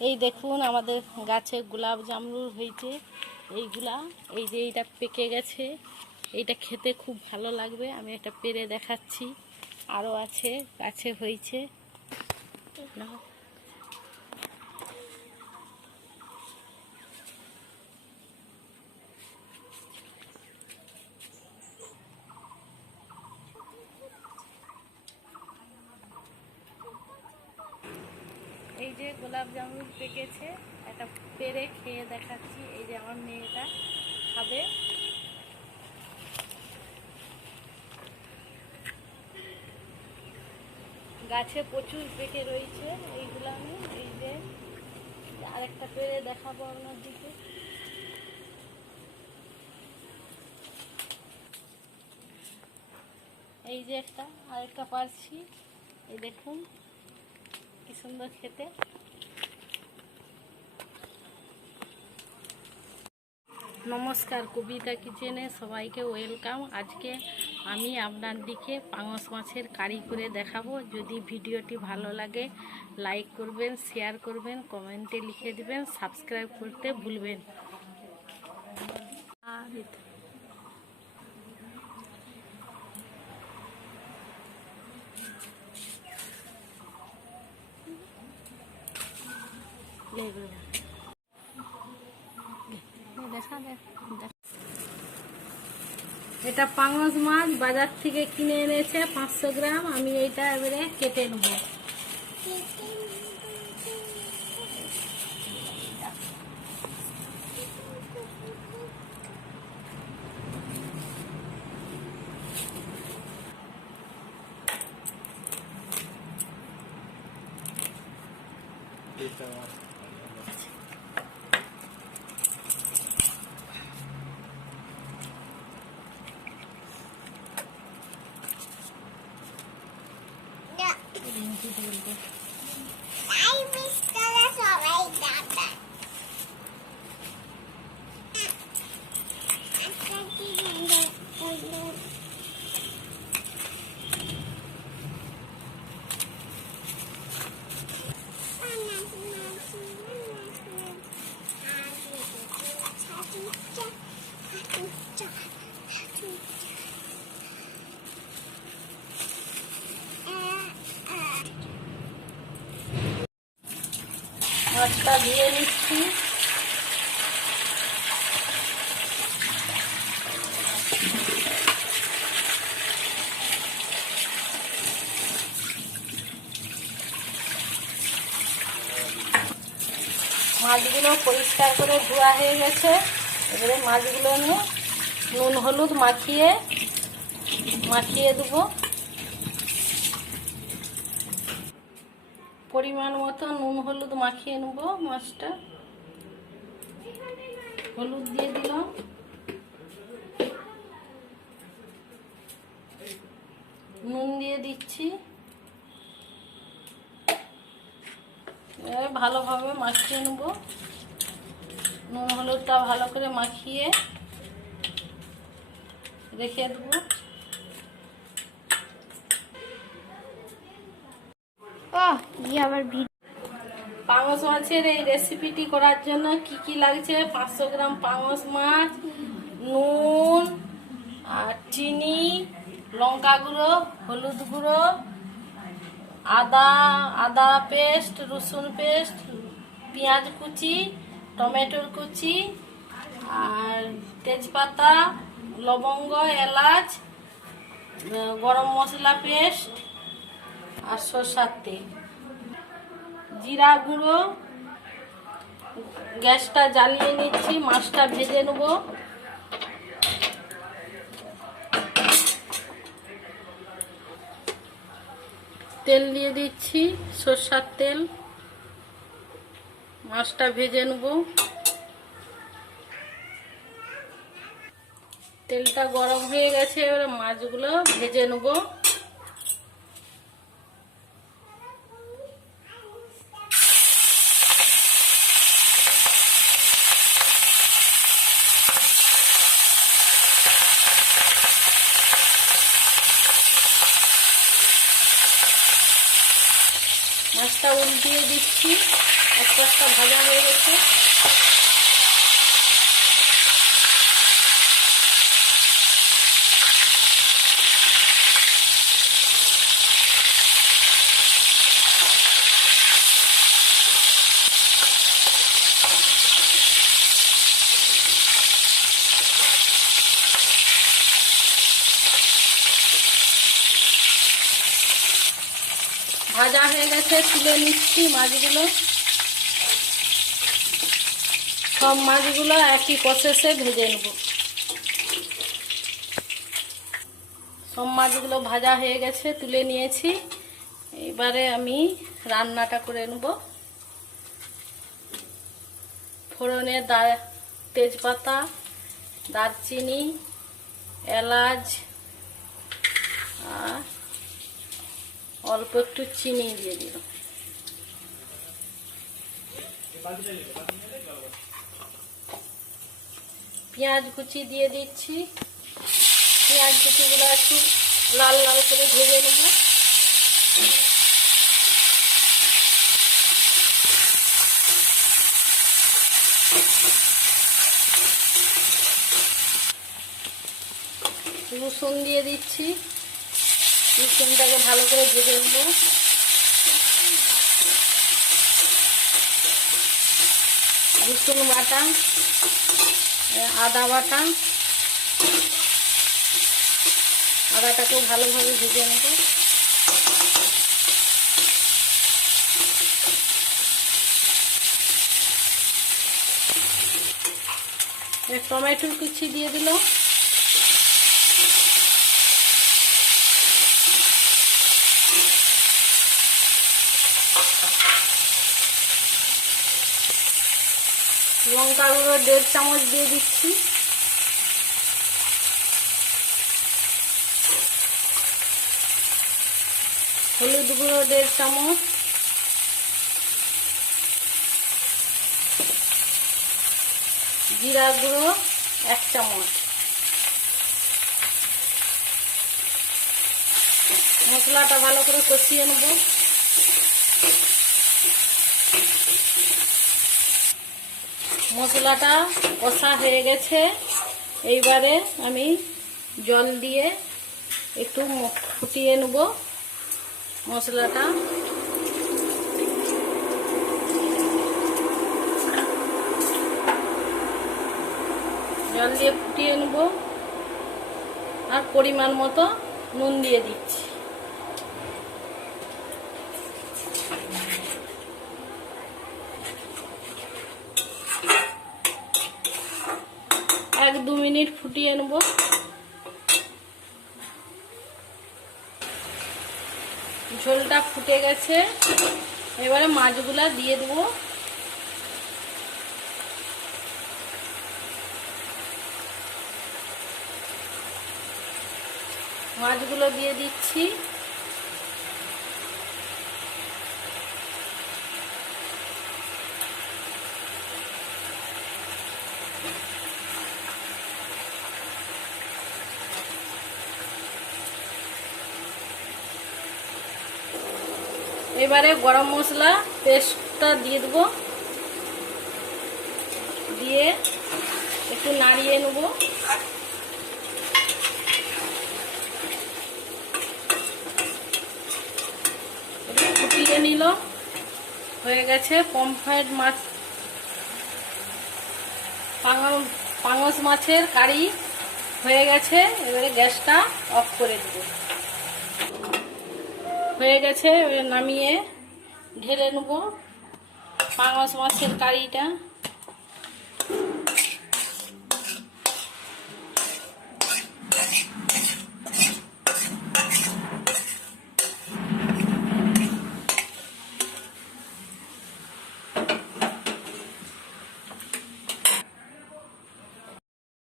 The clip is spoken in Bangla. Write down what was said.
এই দেখুন আমাদের গাছে গোলাপ জামরুল হয়েছে। এইগুলা, এই যে এইটা পেকে গেছে। এইটা খেতে খুব ভালো লাগবে। আমি এটা পেরে দেখাচ্ছি। আরও আছে, গাছে হয়েছে। যে গোলাপ জামুন পেকেছে, একটা পেরে খেয়ে দেখাচ্ছি। এই যে আমার মেয়েটা খাবে। গাছে প্রচুর পেকে রয়েছে এইগুলো আমি। এই যে আরেকটা পেরে দেখাবো আপনার দিকে। এই যে একটা, আরেকটা পারছি। এই দেখুন। কি সুন্দর খেতে। নমস্কার, কবিতা কিচেনে সবাইকে ওয়েলকাম। আজকে আমি আপনার দিকে পাঙস মাছের কারি করে দেখাবো। যদি ভিডিওটি ভালো লাগে, লাইক করবেন, শেয়ার করবেন, কমেন্টে লিখে দিবেন, সাবস্ক্রাইব করতে ভুলবেন আর এটা- পাঙস মাছ বাজার থেকে কিনে এনেছে পাঁচশো গ্রাম। আমি এইটা এবারে কেটে নেব। 这个里。মাছটা দিয়ে নিচ্ছি মাছগুলো পরিষ্কার করে ধোয়া হয়ে গেছে। এবারে মাছগুলো নিয়ে নুন হলুদ মাখিয়ে মাখিয়ে দেবো। পরিমাণ মতো নুন, হলুদ মাখিয়ে নেব মাছটা। হলুদ দিয়ে দিলাম। নুন দিয়ে দিচ্ছি। ভালোভাবে মাখিয়ে নেব। নুন, হলুদটা ভালো করে মাখিয়ে রেখে দেবো। আবার পাঙস মাছের এই রেসিপিটি করার জন্য কি কি লাগছে? পাঁচশো গ্রাম পাঙস মাছ, নুন, আর চিনি, লঙ্কা গুঁড়ো, হলুদ গুঁড়ো, আদা আদা পেস্ট, রসুন পেস্ট, পেঁয়াজ কুচি, টমেটোর কুচি, আর তেজপাতা, লবঙ্গ, এলাচ গরম মশলা পেস্ট, আর সরষার তেল। জিরা গুঁড়ো, গ্যাসটা জ্বালিয়ে নিচ্ছি, মাছটা ভেজে নেব। তেল দিয়ে দিচ্ছি, সর্ষার তেল। মাছটা ভেজে নেব। তেলটা গরম হয়ে গেছে, এবারে মাছগুলো ভেজে নেব। মাছটা উল্টিয়ে দিচ্ছি। একটা পাশটা ভাজা হয়ে গেছে। ভাজা হয়ে গেছে, তুলে নিচ্ছি মাছগুলো। সব মাছগুলো একই প্রসেসে ভেজে নেব। সব মাছগুলো ভাজা হয়ে গেছে, তুলে নিয়েছি। এবারে আমি রান্নাটা করে নেব। ফোড়নে দা, তেজপাতা, দারচিনি, এলাচ, আর অল্প একটু চিনি দিয়ে দিল। পেঁয়াজ কুচি দিয়ে দিচ্ছি। পেঁয়াজ কুচিগুলো একটু লাল লাল করে ভেজে নেব। রসুন দিয়ে দিচ্ছি। রসুনটাকে ভালো করে ভেজে নেব। রসুন বাটা, আদা বাটা আদাটাকেও ভালোভাবে ভেজে নেব। টমেটো কুচি দিয়ে দিল লঙ্কা গুঁড়ো দেড় চামচ দিয়ে দিচ্ছি। হলুদ গুঁড়ো দেড় চামচ। জিরা গুঁড়ো এক চামচ। মশলাটা ভালো করে কষিয়ে নেব। মশলাটা কষা হয়ে গেছে। এইবারে আমি জল দিয়ে একটু ফুটিয়ে নেব মশলাটা। জল দিয়ে ফুটিয়ে নেব। আর পরিমাণ মতো নুন দিয়ে দিচ্ছি এক দু মিনিট ফুটিয়ে নেব ঝোলটা ফুটে গেছে। এবারে মাছগুলা দিয়ে দেবো। মাছগুলো দিয়ে দিচ্ছি। এবারে গরম মশলা পেস্টটা দিয়ে দেবো। দিয়ে একটু নাড়িয়ে নেব। ফুটিয়ে নিল। হয়ে গেছে পমফ্রেট মাছ। পাঙাশ মাছের কারি হয়ে গেছে। এবারে গ্যাসটা অফ করে দেবো। হয়ে গেছে নামিয়ে ঢেলে নেব। পাঙাশ মাছের কারিটা।